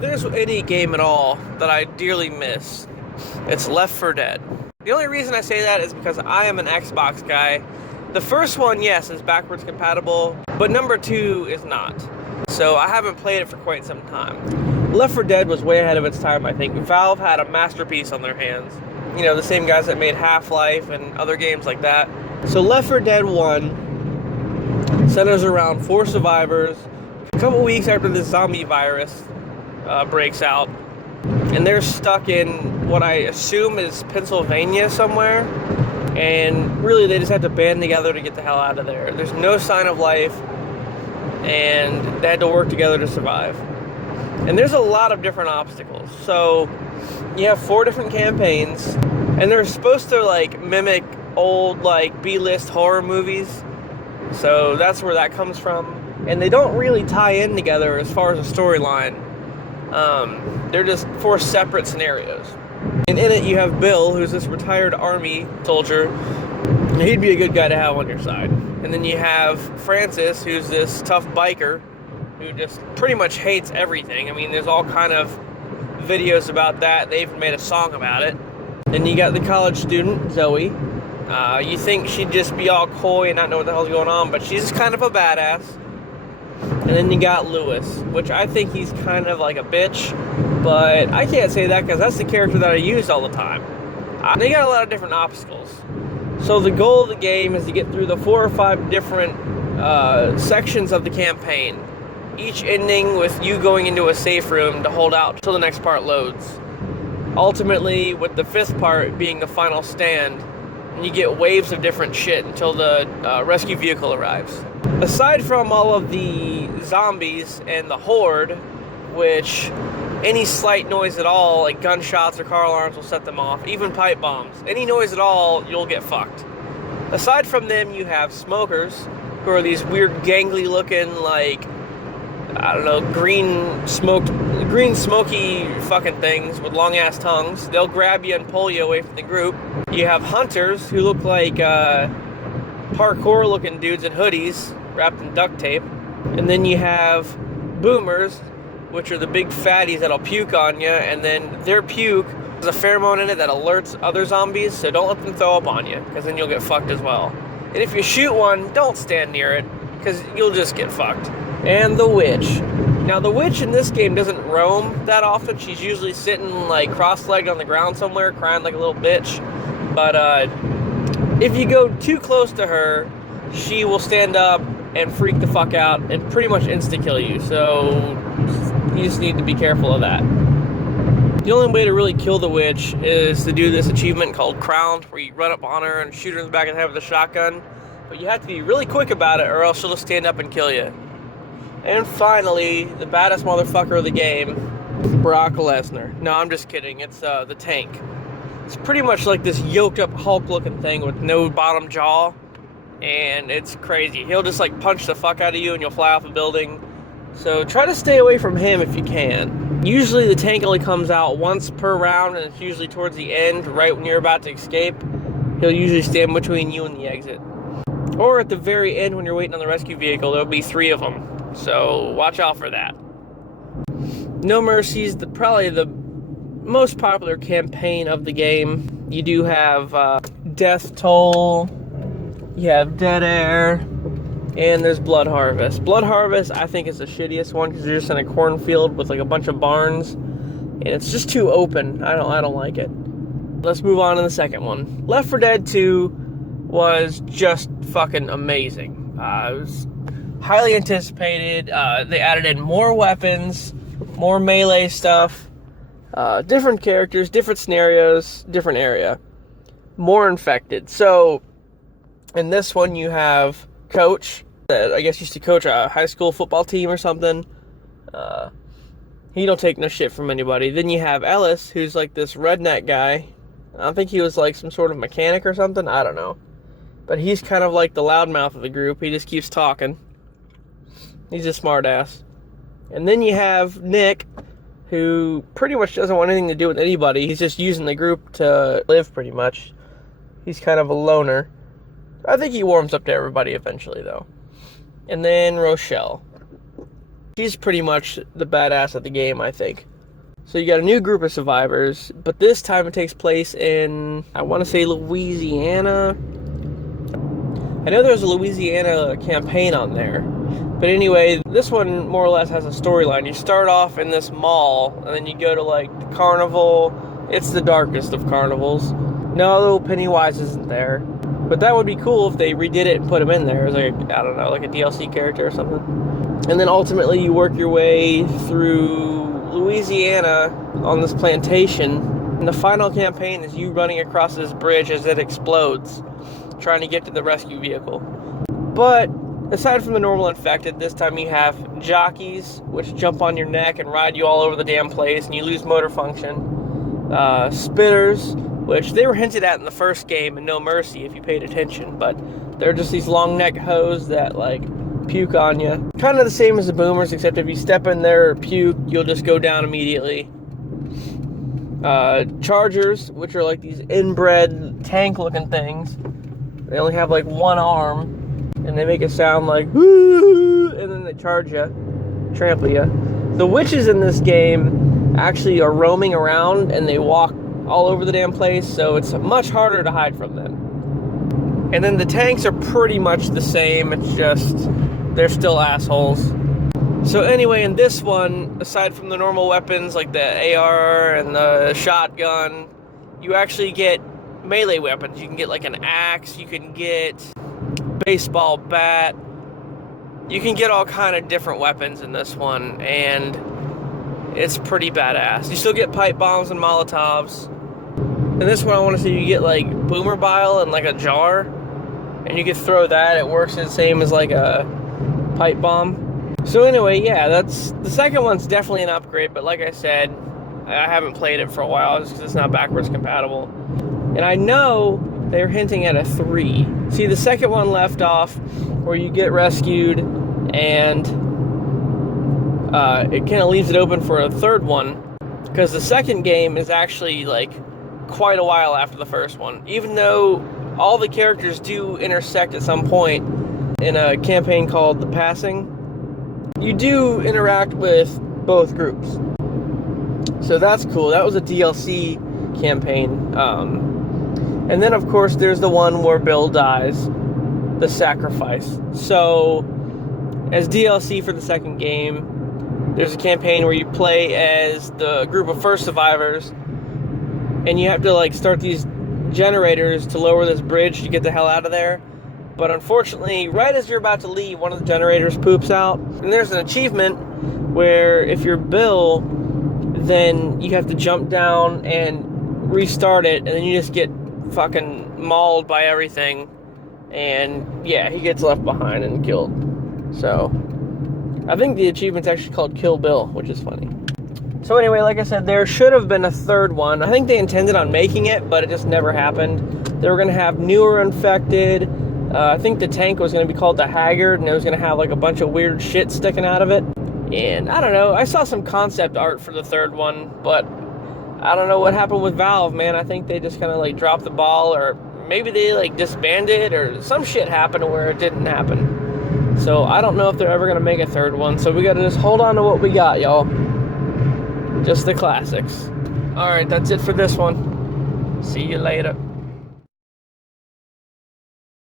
If there's any game at all that I dearly miss, it's Left 4 Dead. The only reason I say that is because I am an Xbox guy. The first one, yes, is backwards compatible, but number 2 is not. So I haven't played it for quite some time. Left 4 Dead was way ahead of its time, I think. Valve had a masterpiece on their hands. You know, the same guys that made Half-Life and other games like that. So Left 4 Dead 1 centers around 4 survivors a couple weeks after the zombie virus breaks out. And they're stuck in what I assume is Pennsylvania somewhere. And really, they just had to band together to get the hell out of there. There's no sign of life, and they had to work together to survive. And there's a lot of different obstacles. So you have 4 different campaigns, and they're supposed to like mimic old like B-list horror movies. So that's where that comes from. And they don't really tie in together as far as a storyline. They're just 4 separate scenarios. And in it you have Bill, who's this retired army soldier. He'd be a good guy to have on your side. And then you have Francis, who's this tough biker who just pretty much hates everything. I mean, there's all kind of videos about that. They even made a song about it. And you got the college student, Zoe. You think she'd just be all coy and not know what the hell's going on, but she's kind of a badass. And then you got Lewis, which I think he's kind of like a bitch, but I can't say that because that's the character that I use all the time. They got a lot of different obstacles. So the goal of the game is to get through the 4 or 5 different sections of the campaign, each ending with you going into a safe room to hold out until the next part loads. Ultimately, with the 5th part being the final stand, and you get waves of different shit until the rescue vehicle arrives. Aside from all of the zombies and the horde, which any slight noise at all, like gunshots or car alarms, will set them off, even pipe bombs. Any noise at all, you'll get fucked. Aside from them, you have smokers, who are these weird gangly looking, like, I don't know, green smoky fucking things with long ass tongues. They'll grab you and pull you away from the group. You have hunters, who look like parkour looking dudes in hoodies wrapped in duct tape. And then you have boomers, which are the big fatties that'll puke on you, and then their puke has a pheromone in it that alerts other zombies, so don't let them throw up on you, because then you'll get fucked as well. And if you shoot one, don't stand near it, because you'll just get fucked. And the witch. Now the witch in this game doesn't roam that often. She's usually sitting like cross-legged on the ground somewhere, crying like a little bitch. But if you go too close to her, she will stand up and freak the fuck out and pretty much insta-kill you. So you just need to be careful of that. The only way to really kill the witch is to do this achievement called Crowned, where you run up on her and shoot her in the back of the head with a shotgun. But you have to be really quick about it, or else she'll just stand up and kill you. And finally, the baddest motherfucker of the game, Brock Lesnar. No, I'm just kidding. It's the Tank. It's pretty much like this yoked up Hulk-looking thing with no bottom jaw. And it's crazy. He'll just like punch the fuck out of you and you'll fly off a building. So try to stay away from him if you can. Usually the Tank only comes out once per round, and it's usually towards the end, right when you're about to escape. He'll usually stand between you and the exit. Or at the very end when you're waiting on the rescue vehicle, there'll be 3 of them. So watch out for that. No Mercy's probably the most popular campaign of the game. You do have Death Toll, you have Dead Air, and there's Blood Harvest. Blood Harvest, I think, is the shittiest one because you're just in a cornfield with like a bunch of barns, and it's just too open. I don't like it. Let's move on to the second one. Left 4 Dead 2 was just fucking amazing. It was highly anticipated. They added in more weapons, more melee stuff, different characters, different scenarios, different area, more infected. So in this one you have Coach, that I guess used to coach a high school football team or something. He don't take no shit from anybody. Then you have Ellis, who's like this redneck guy. I think he was like some sort of mechanic or something, I don't know. But he's kind of like the loudmouth of the group. He just keeps talking. He's a smart ass. And then you have Nick, who pretty much doesn't want anything to do with anybody. He's just using the group to live, pretty much. He's kind of a loner. I think he warms up to everybody eventually, though. And then Rochelle. She's pretty much the badass of the game, I think. So you got a new group of survivors, but this time it takes place in, I want to say, Louisiana. I know there's a Louisiana campaign on there. But anyway, this one more or less has a storyline. You start off in this mall, and then you go to, like, the carnival. It's the darkest of carnivals. No, Pennywise isn't there. But that would be cool if they redid it and put him in there as, like, I don't know, like a DLC character or something. And then ultimately you work your way through Louisiana on this plantation. And the final campaign is you running across this bridge as it explodes, trying to get to the rescue vehicle. But aside from the normal infected, this time you have jockeys, which jump on your neck and ride you all over the damn place, and you lose motor function. Spitters, which they were hinted at in the first game in No Mercy if you paid attention, but they're just these long neck hoes that, like, puke on you. Kind of the same as the boomers, except if you step in there or puke, you'll just go down immediately. Chargers, which are like these inbred tank-looking things. They only have, like, one arm. And they make it sound like, woo, and then they charge you, trample you. The witches in this game actually are roaming around, and they walk all over the damn place, so it's much harder to hide from them. And then the tanks are pretty much the same, it's just, they're still assholes. So anyway, in this one, aside from the normal weapons like the AR and the shotgun, you actually get melee weapons. You can get like an axe, you can get baseball bat, you can get all kind of different weapons in this one, and it's pretty badass. You still get pipe bombs and molotovs. In this one I want to say you get like boomer bile in like a jar, and you can throw that. It works the same as like a pipe bomb. So anyway, yeah, that's the second one's definitely an upgrade, but like I said, I haven't played it for a while just because it's not backwards compatible. And I know they're hinting at a 3. See, the second one left off where you get rescued, and it kind of leaves it open for a third one, because the second game is actually like quite a while after the first one, even though all the characters do intersect at some point in a campaign called The Passing. You do interact with both groups, so that's cool. That was a DLC campaign. And then, of course, there's the one where Bill dies, the sacrifice. So, as DLC for the second game, there's a campaign where you play as the group of first survivors, and you have to, like, start these generators to lower this bridge to get the hell out of there. But unfortunately, right as you're about to leave, one of the generators poops out, and there's an achievement where if you're Bill, then you have to jump down and restart it, and then you just get fucking mauled by everything, and yeah, he gets left behind and killed. So I think the achievement's actually called Kill Bill, which is funny. So anyway, like I said, there should have been a third one. I think they intended on making it, but it just never happened. They were going to have newer infected. I think the tank was going to be called the Haggard, and it was going to have like a bunch of weird shit sticking out of it. And I don't know, I saw some concept art for the third one, but I don't know what happened with Valve, man. I think they just kind of like dropped the ball, or maybe they like disbanded, or some shit happened where it didn't happen. So I don't know if they're ever going to make a third one, so we got to just hold on to what we got, y'all. Just the classics. Alright, that's it for this one. See you later.